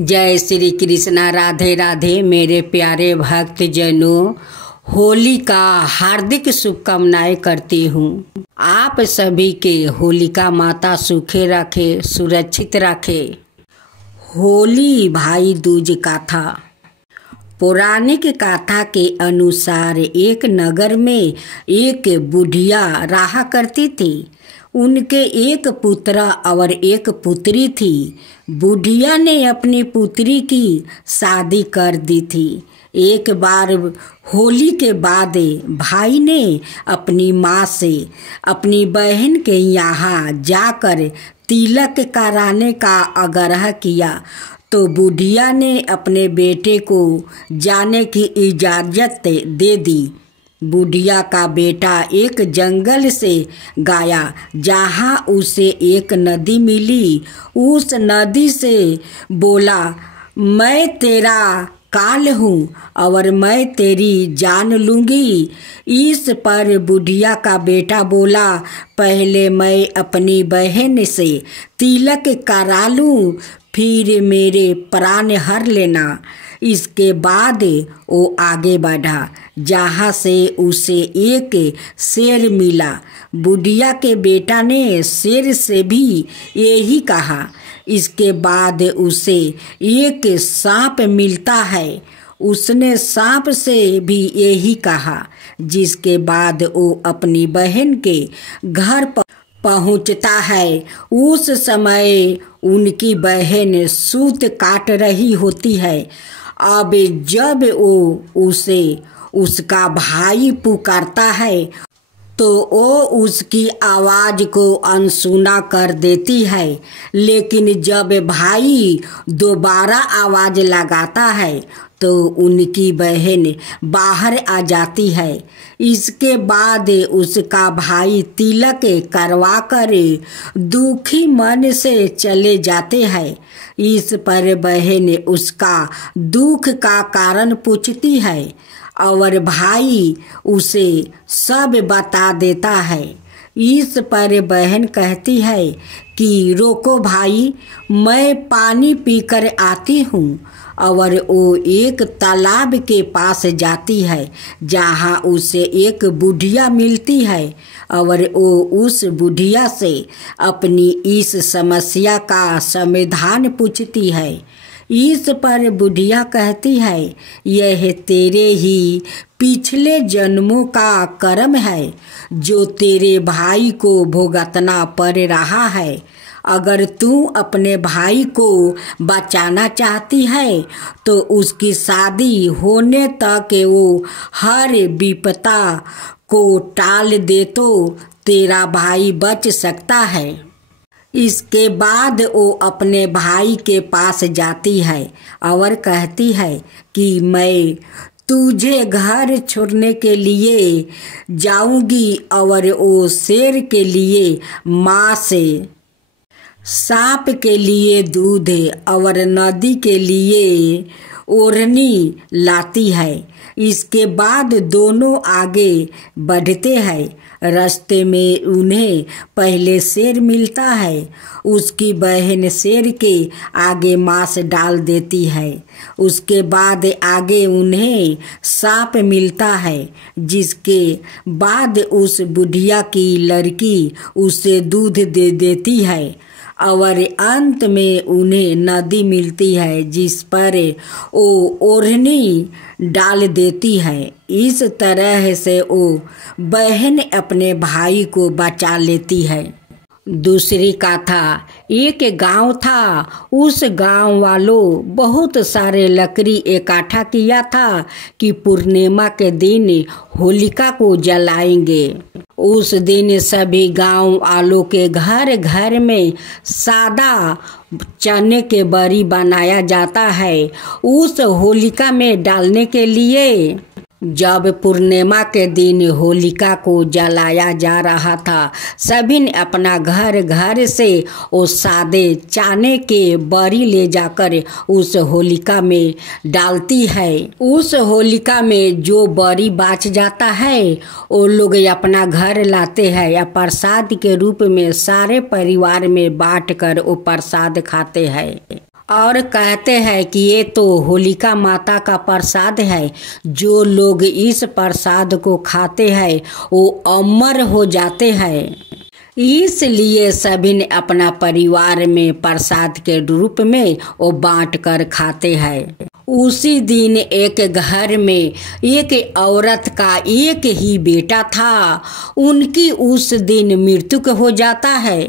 जय श्री कृष्णा। राधे राधे मेरे प्यारे भक्त जनों, होली का हार्दिक शुभकामनाएं करती हूँ। आप सभी के होलिका माता सुखे रखे, सुरक्षित रखे। होली भाई दूज गाथा। पौराणिक गाथा के अनुसार एक नगर में एक बुढ़िया रहा करती थी। उनके एक पुत्र और एक पुत्री थी। बुढ़िया ने अपनी पुत्री की शादी कर दी थी। एक बार होली के बाद भाई ने अपनी माँ से अपनी बहन के यहाँ जाकर तिलक कराने का आग्रह किया तो बुढ़िया ने अपने बेटे को जाने की इजाज़त दे दी। बुढ़िया का बेटा एक जंगल से गया जहाँ उसे एक नदी मिली। उस नदी से बोला, मैं तेरा काल हूँ और मैं तेरी जान लूँगी। इस पर बुढ़िया का बेटा बोला, पहले मैं अपनी बहन से तिलक करा लूँ, फिर मेरे प्राण हर लेना। इसके बाद वो आगे बढ़ा जहाँ से उसे एक शेर मिला। बुढ़िया के बेटा ने शेर से भी यही कहा। इसके बाद उसे एक सांप मिलता है। उसने सांप से भी यही कहा। जिसके बाद वो अपनी बहन के घर पर पहुंचता है। उस समय उनकी बहन सूत काट रही होती है। अब जब वो उसे उसका भाई पुकारता है तो वो उसकी आवाज़ को अनसुना कर देती है। लेकिन जब भाई दोबारा आवाज़ लगाता है तो उनकी बहन बाहर आ जाती है। इसके बाद उसका भाई तिलक करवा कर दुखी मन से चले जाते हैं। इस पर बहन उसका दुख का कारण पूछती है और भाई उसे सब बता देता है। इस पर बहन कहती है कि रोको भाई, मैं पानी पीकर आती हूँ। और वो एक तालाब के पास जाती है जहाँ उसे एक बुढ़िया मिलती है और वो उस बुढ़िया से अपनी इस समस्या का समाधान पूछती है। इस पर बुढ़िया कहती है, यह तेरे ही पिछले जन्मों का कर्म है जो तेरे भाई को भुगतना पड़ रहा है। अगर तू अपने भाई को बचाना चाहती है तो उसकी शादी होने तक वो हर विपदा को टाल दे तो तेरा भाई बच सकता है। इसके बाद वो अपने भाई के पास जाती है और कहती है कि मैं तुझे घर छोड़ने के लिए जाऊंगी और वो शेर के लिए माँ से, सांप के लिए दूध और नदी के लिए ओढ़नी लाती है। इसके बाद दोनों आगे बढ़ते हैं। रास्ते में उन्हें पहले शेर मिलता है। उसकी बहन शेर के आगे मांस डाल देती है। उसके बाद आगे उन्हें सांप मिलता है। जिसके बाद उस बुढ़िया की लड़की उसे दूध दे देती है और अंत में उन्हें नदी मिलती है जिस पर वो ओढ़नी डाल देती है। इस तरह से वो बहन अपने भाई को बचा लेती है। दूसरी कथा। एक गांव था। उस गांव वालों बहुत सारे लकड़ी इकट्ठा किया था कि पूर्णिमा के दिन होलिका को जलाएंगे। उस दिन सभी गांव वालों के घर घर में सादा चने के बरी बनाया जाता है उस होलिका में डालने के लिए। जब पूर्णिमा के दिन होलिका को जलाया जा रहा था, सभी ने अपना घर घर से वो सादे चने के बरी ले जाकर उस होलिका में डालती है। उस होलिका में जो बरी बच जाता है वो लोग अपना घर लाते हैं या प्रसाद के रूप में सारे परिवार में बांट कर वो प्रसाद खाते हैं। और कहते हैं कि ये तो होलिका माता का प्रसाद है। जो लोग इस प्रसाद को खाते हैं वो अमर हो जाते हैं। इसलिए सभी ने अपना परिवार में प्रसाद के रूप में वो बांट कर खाते हैं। उसी दिन एक घर में एक औरत का एक ही बेटा था। उनकी उस दिन मृत्यु हो जाता है।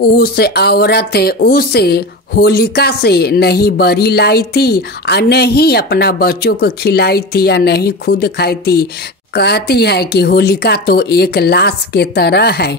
उस औरत उस होलिका से नहीं बरी लाई थी और नहीं अपना बच्चों को खिलाई थी या नहीं खुद खाई थी। कहती है कि होलिका तो एक लाश के तरह है,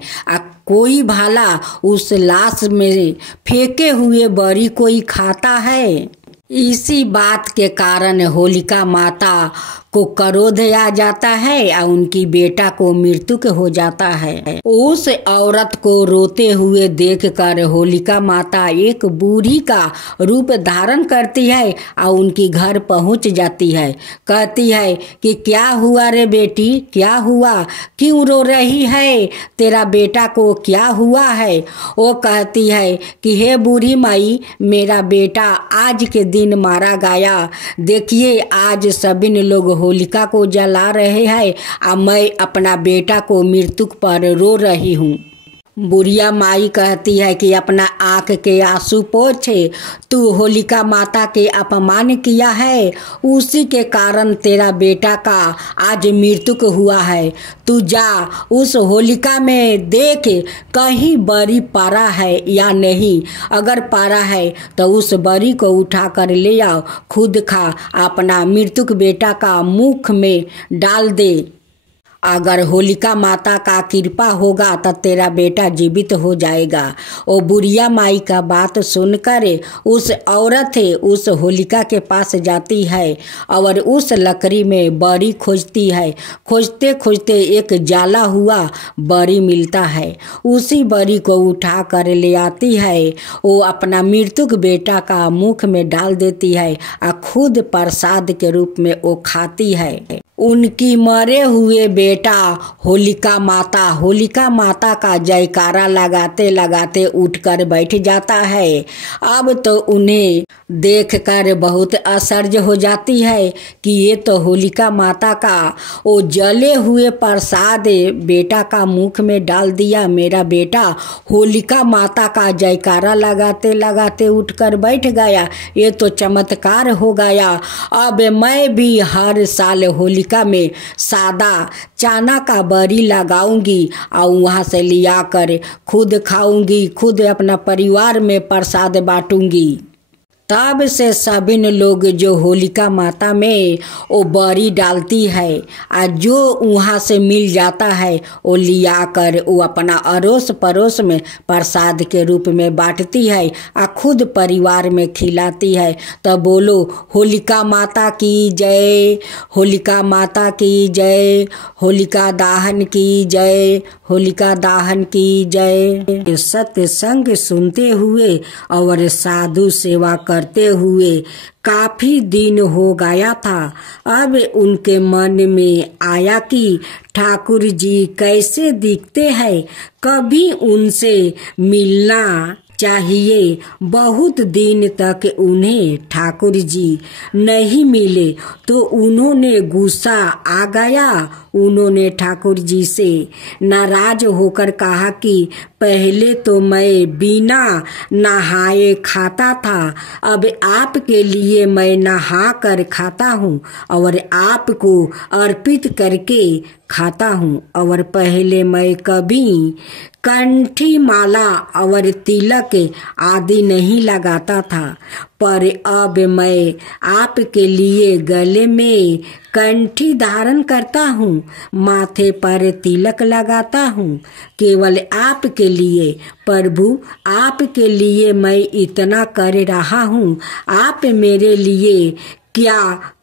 कोई भाला उस लाश में फेंके हुए बरी कोई खाता है। इसी बात के कारण होलिका माता को क्रोध आ जाता है और उनकी बेटा को मृत्यु हो जाता है। उस औरत को रोते हुए देखकर होलिका माता एक बूढ़ी का रूप धारण करती है और उनकी घर पहुंच जाती है। कहती है कि क्या हुआ रे बेटी, क्या हुआ, क्यों रो रही है, तेरा बेटा को क्या हुआ है। वो कहती है कि हे बूढ़ी माई, मेरा बेटा आज के दिन मारा गया। देखिए आज सभी लोग होलिका को जला रहे हैं और मैं अपना बेटा को मृत्यु पर रो रही हूँ। बुढ़िया माई कहती है कि अपना आँख के आंसू पोंछे, तू होलिका माता के अपमान किया है, उसी के कारण तेरा बेटा का आज मृत्यु हुआ है। तू जा उस होलिका में देख कहीं बरी पारा है या नहीं, अगर पारा है तो उस बरी को उठा कर ले आओ, खुद खा, अपना मृत्यु बेटा का मुख में डाल दे। अगर होलिका माता का कृपा होगा तो तेरा बेटा जीवित हो जाएगा। वो बुढ़िया माई का बात सुनकर उस औरत उस होलिका के पास जाती है और उस लकड़ी में बरी खोजती है। खोजते खोजते एक जाला हुआ बरी मिलता है। उसी बरी को उठा कर ले आती है। वो अपना मृत्यु बेटा का मुख में डाल देती है और खुद प्रसाद के रूप में वो खाती है। उनकी मरे हुए बेटा होलिका माता का जयकारा लगाते लगाते उठकर बैठ जाता है। अब तो उन्हें देखकर बहुत आश्चर्य हो जाती है कि ये तो होलिका माता का वो जले हुए प्रसाद बेटा का मुख में डाल दिया। मेरा बेटा होलिका माता का जयकारा लगाते लगाते उठकर बैठ गया। ये तो चमत्कार हो गया। अब मैं भी हर साल होलिका में सादा चना का बरी लगाऊंगी और वहाँ से लिया कर खुद खाऊंगी, खुद अपना परिवार में प्रसाद बांटूंगी। तब से सभी लोग जो होलिका माता में वो बरी डालती है और जो वहाँ से मिल जाता है वो लिया कर वो अपना अड़ोस पड़ोस में प्रसाद के रूप में बांटती है और खुद परिवार में खिलाती है। तो बोलो होलिका माता की जय, होलिका माता की जय, होलिका दाहन की जय, होलिका दाहन की जय। सत्संग सुनते हुए और साधु सेवा करते हुए काफी दिन हो गया था। अब उनके मन में आया कि ठाकुर जी कैसे दिखते हैं, कभी उनसे मिलना चाहिए। बहुत दिन तक उन्हें ठाकुर जी नहीं मिले तो उन्होंने गुस्सा आ गया। उन्होंने ठाकुर जी से नाराज होकर कहा कि पहले तो मैं बिना नहाए खाता था, अब आपके लिए मैं नहा कर खाता हूँ और आपको अर्पित करके खाता हूँ। और पहले मैं कभी कंठी माला और तिलक आदि नहीं लगाता था, पर अब मैं आपके लिए गले में कंठी धारण करता हूँ, माथे पर तिलक लगाता हूँ, केवल आपके लिए। प्रभु आपके लिए मैं इतना कर रहा हूँ, आप मेरे लिए क्या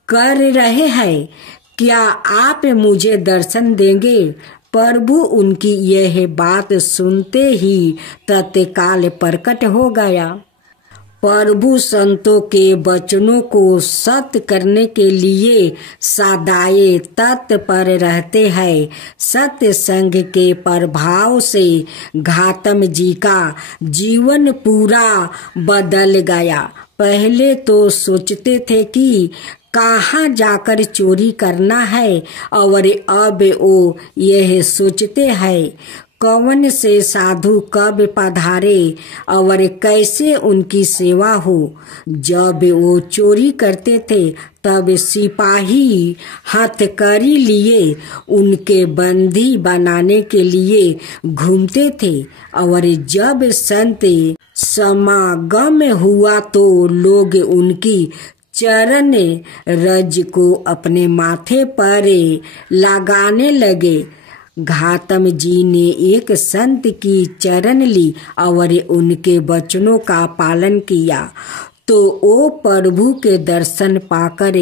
कर रहे हैं? क्या आप मुझे दर्शन देंगे? प्रभु उनकी यह बात सुनते ही तत्काल प्रकट हो गया। प्रभु संतों के वचनों को सत्य करने के लिए सदाए तत्पर रहते हैं। सत्य संग के प्रभाव से घातम जी का जीवन पूरा बदल गया। पहले तो सोचते थे कि कहाँ जाकर चोरी करना है, और अब वो यह सोचते हैं कौन से साधु कब पधारे और कैसे उनकी सेवा हो। जब वो चोरी करते थे तब सिपाही हथकड़ी लिए उनके बंदी बनाने के लिए घूमते थे, और जब संत समागम हुआ तो लोग उनकी चरण रज को अपने माथे पर लगाने लगे। घातम जी ने एक संत की चरण ली और उनके वचनों का पालन किया तो वो प्रभु के दर्शन पाकर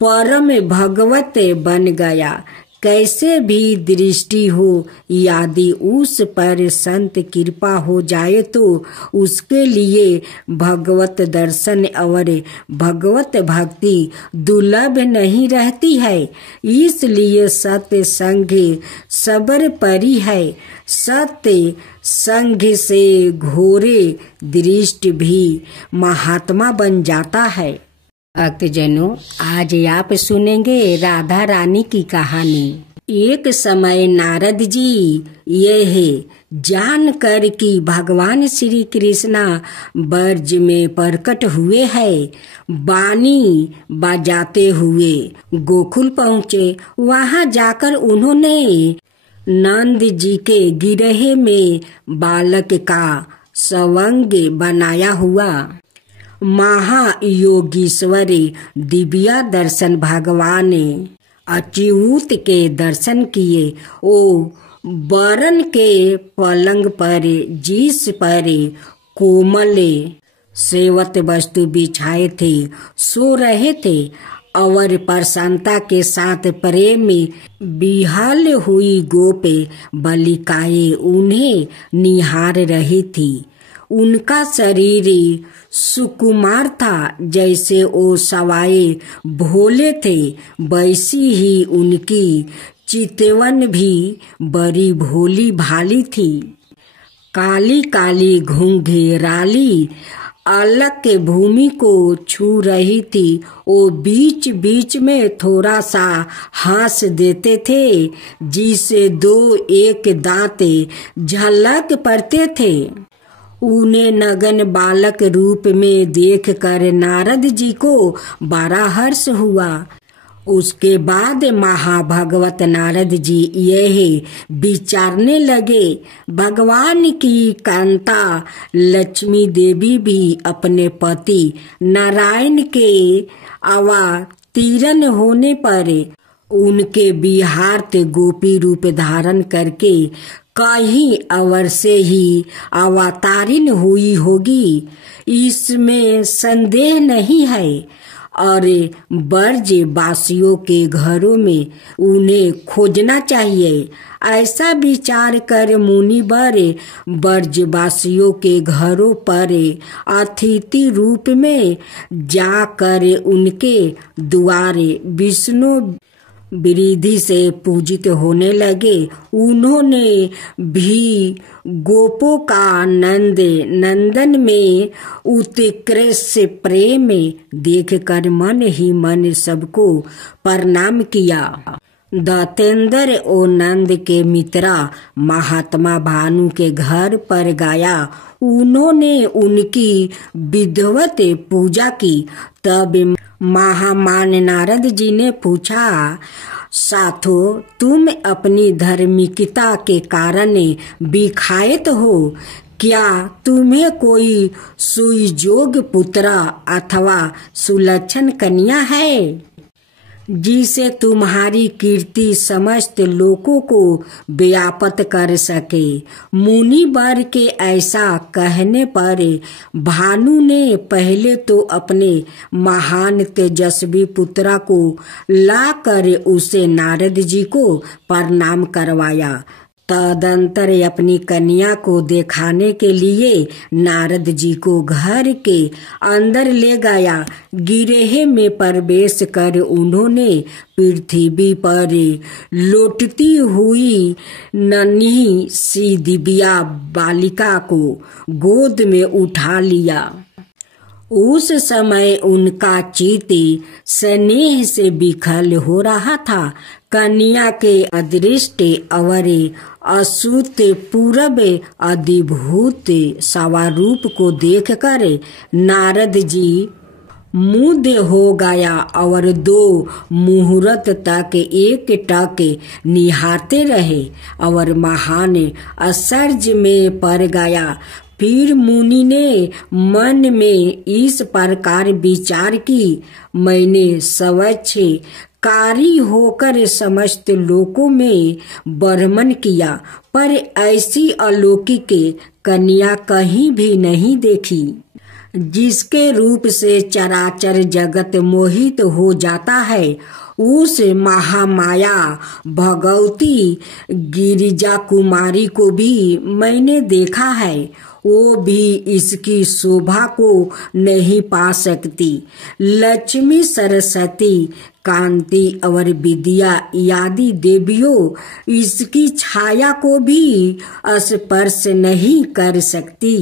परम भगवत बन गया। कैसे भी दृष्टि हो, यदि उस पर संत कृपा हो जाए तो उसके लिए भगवत दर्शन और भगवत भक्ति दुर्लभ नहीं रहती है। इसलिए सत्य संग सबर परी है। सत्य संग से घोरे दृष्टि भी महात्मा बन जाता है। भक्तजनों, आज आप सुनेंगे राधा रानी की कहानी। एक समय नारद जी यह जानकर कि भगवान श्री कृष्णा ब्रज में प्रकट हुए हैं, बानी बजाते हुए गोकुल पहुँचे। वहाँ जाकर उन्होंने नंद जी के गिरहे में बालक का सवंग बनाया हुआ महायोगीश्वरी दिव्या दर्शन भगवान अच्युत के दर्शन किए। ओ वरण के पलंग पर जिस पर कोमल सेवत वस्तु बिछाए थे सो रहे थे, और प्रसन्नता के साथ प्रेम में बिहाल हुई गोप बालिकाएं उन्हें निहार रही थी। उनका शरीर सुकुमार था, जैसे वो सवाए भोले थे वैसी ही उनकी चितवन भी बड़ी भोली भाली थी। काली काली घुंघराली अलग भूमि को छू रही थी। वो बीच बीच में थोड़ा सा हंस देते थे जिसे दो एक दांत झलक पड़ते थे। उन्हें नगन बालक रूप में देखकर नारद जी को बड़ा हर्ष हुआ। उसके बाद महाभगवत नारद जी यह विचारने लगे, भगवान की कांता लक्ष्मी देवी भी अपने पति नारायण के अवतीर्ण होने पर उनके विहार्थ गोपी रूप धारण करके कहीं अवर से ही अवतारिण हुई होगी, इसमें संदेह नहीं है। और ब्रज वासियों के घरों में उन्हें खोजना चाहिए। ऐसा विचार कर मुनिवर ब्रजवासियों के घरों पर अतिथि रूप में जाकर उनके द्वारे विष्णु विरिधि से पूजित होने लगे। उन्होंने भी गोपों का नंदन में उत्कृष्ट प्रेम देखकर मन ही मन सबको प्रणाम किया। दत्तेंद्र और नंद के मित्रा महात्मा भानु के घर पर गया। उन्होंने उनकी विधिवत पूजा की। तब महामान्य नारद जी ने पूछा, साधो तुम अपनी धार्मिकता के कारण विख्यात हो, क्या तुम्हें कोई सुयोग्य पुत्र अथवा सुलक्षण कन्या है जिसे तुम्हारी कीर्ति समस्त लोगों को व्याप्त कर सके। मुनि वर के ऐसा कहने पर भानु ने पहले तो अपने महान तेजस्वी पुत्र को लाकर उसे नारद जी को प्रणाम करवाया। तदंतर अपनी कन्या को दिखाने के लिए नारद जी को घर के अंदर ले गया। गिरहे में प्रवेश कर उन्होंने पृथ्वी पर लौटती हुई नन्ही सी दिव्या बालिका को गोद में उठा लिया। उस समय उनका चित्त स्नेह से विकल हो रहा था। कन्या के अदृष्ट और असूत पूर्व अधिभूत स्वरूप को देखकर नारद जी मुग्ध हो गया और 2 मुहूर्त तक एक टक निहारते रहे और महान आश्चर्य में पड़ गया। फिर मुनि ने मन में इस प्रकार विचार की, मैंने स्वच्छ कारी होकर समस्त लोकों में भ्रमण किया, पर ऐसी अलौकिक कन्या कहीं भी नहीं देखी जिसके रूप से चराचर जगत मोहित हो जाता है। उस महामाया भगवती गिरिजा कुमारी को भी मैंने देखा है, वो भी इसकी शोभा को नहीं पा सकती। लक्ष्मी, सरस्वती, कांति और विद्या आदि देवियों इसकी छाया को भी स्पर्श नहीं कर सकती।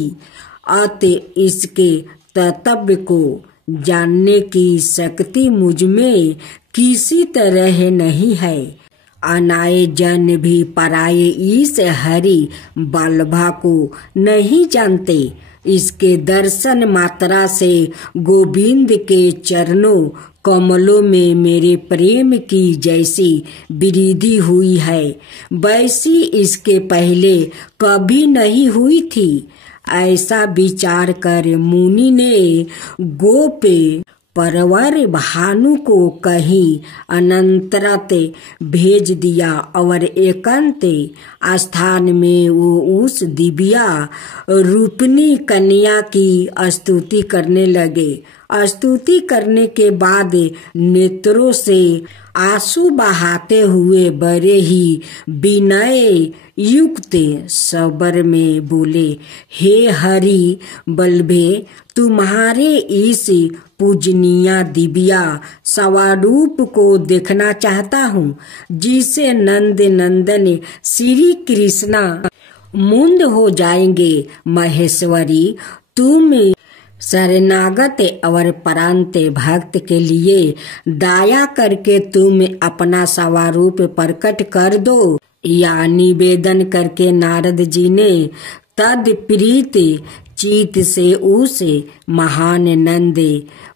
अतः इसके तत्व को जानने की शक्ति मुझ में किसी तरह नहीं है। अनाए जन भी पराये इस हरि वल्लभा को नहीं जानते। इसके दर्शन मात्रा से गोविंद के चरणों कमलों में मेरे प्रेम की जैसी वृद्धि हुई है, वैसी इसके पहले कभी नहीं हुई थी। ऐसा विचार कर मुनि ने गोप परवर भानु को कहीं अनंतरत भेज दिया और एकांत स्थान में वो उस दिव्या रूपनी कन्या की स्तुति करने लगे। स्तुति करने के बाद नेत्रों से आंसू बहाते हुए बड़े ही विनय युक्त स्वर में बोले, हे हरि वल्लभे, तुम्हारे इस पूजनीय दिव्या स्वरूप को देखना चाहता हूँ, जिसे नंद नंदन श्री कृष्णा मुग्ध हो जाएंगे। महेश्वरी, तुम शरणागत और परांत भक्त के लिए दया करके तुम अपना स्वरूप प्रकट कर दो। या निवेदन करके नारद जी ने तदप्रीत चित से उस महान नंद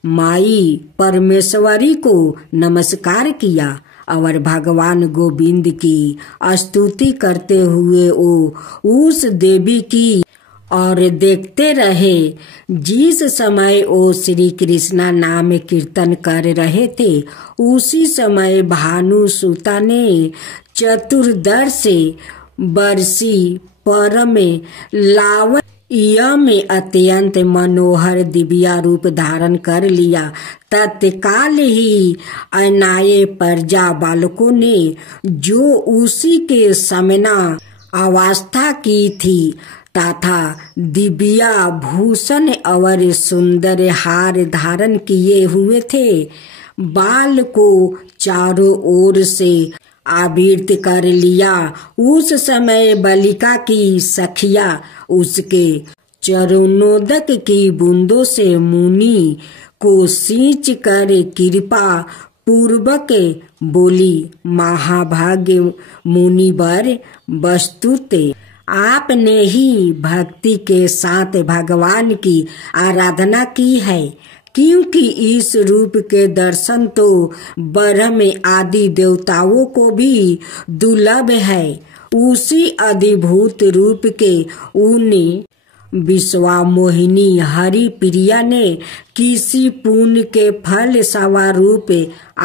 माई परमेश्वरी को नमस्कार किया और भगवान गोविंद की स्तुति करते हुए वो उस देवी की और देखते रहे। जिस समय वो श्री कृष्णा नाम कीर्तन कर रहे थे, उसी समय भानु सुता ने चतुर्दश वर्षी परम लावण्य में अत्यंत मनोहर दिव्या रूप धारण कर लिया। तत्काल ही अनाए प्रजा बालकों ने जो उसी के समना अवस्था की थी तथा दिव्या भूषण और सुंदर हार धारण किए हुए थे, बाल को चारों ओर से आवृत कर लिया। उस समय बालिका की सखिया उसके चरणोदक की बूंदों से मुनि को सींच कर कृपा पूर्वक बोली, महाभाग्य मुनिवर, वस्तुत आपने ही भक्ति के साथ भगवान की आराधना की है, क्योंकि इस रूप के दर्शन तो ब्रह्म आदि देवताओं को भी दुर्लभ है। उसी अधिभूत रूप के उन विश्वामोहिनी हरि प्रिया ने किसी पुण्य के फल स्वरूप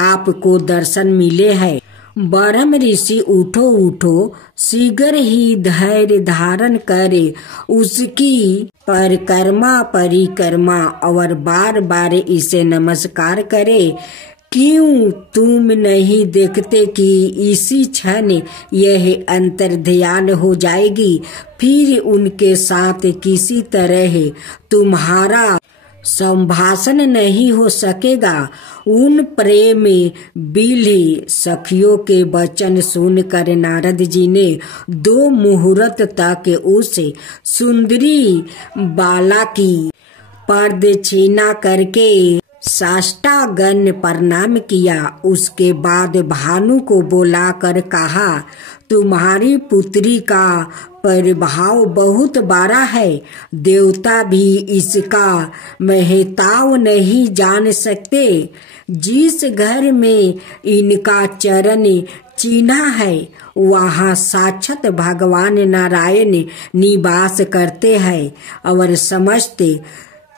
आपको दर्शन मिले है। ब्रह्म ऋषि, उठो उठो, शीघ्र ही धैर्य धारण करे, उसकी परिक्रमा और बार बार इसे नमस्कार करे। क्यों तुम नहीं देखते कि इसी क्षण यह अंतर्ध्यान हो जाएगी, फिर उनके साथ किसी तरह तुम्हारा संभाषण नहीं हो सकेगा। उन प्रेम बिली सखियों के वचन सुनकर नारद जी ने 2 मुहूर्त तक उस सुंदरी बाला की प्रदक्षिणा करके साष्टांग प्रणाम किया। उसके बाद भानु को बुलाकर कहा, तुम्हारी पुत्री का प्रभाव बहुत बड़ा है, देवता भी इसका महत्व नहीं जान सकते। जिस घर में इनका चरण चिन्ह है वहाँ साक्षात भगवान नारायण निवास करते हैं और समस्त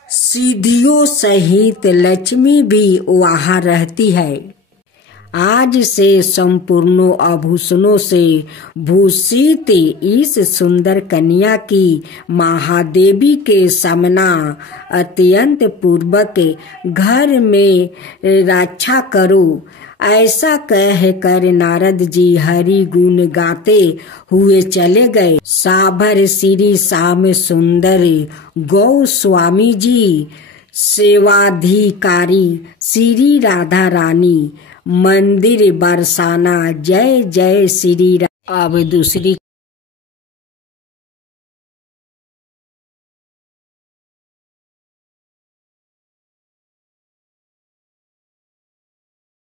सिद्धियों सहित लक्ष्मी भी वहाँ रहती है। आज से संपूर्ण आभूषणों से भूषित इस सुंदर कन्या की महादेवी के सामना अत्यंत पूर्वक घर में रक्षा करो। ऐसा कहकर नारद जी हरि गुण गाते हुए चले गए। साभर श्री श्याम सुंदर गोस्वामी जी, सेवाधिकारी श्री राधा रानी, मंदिर बरसाना, जय जय श्री राम। अब दूसरी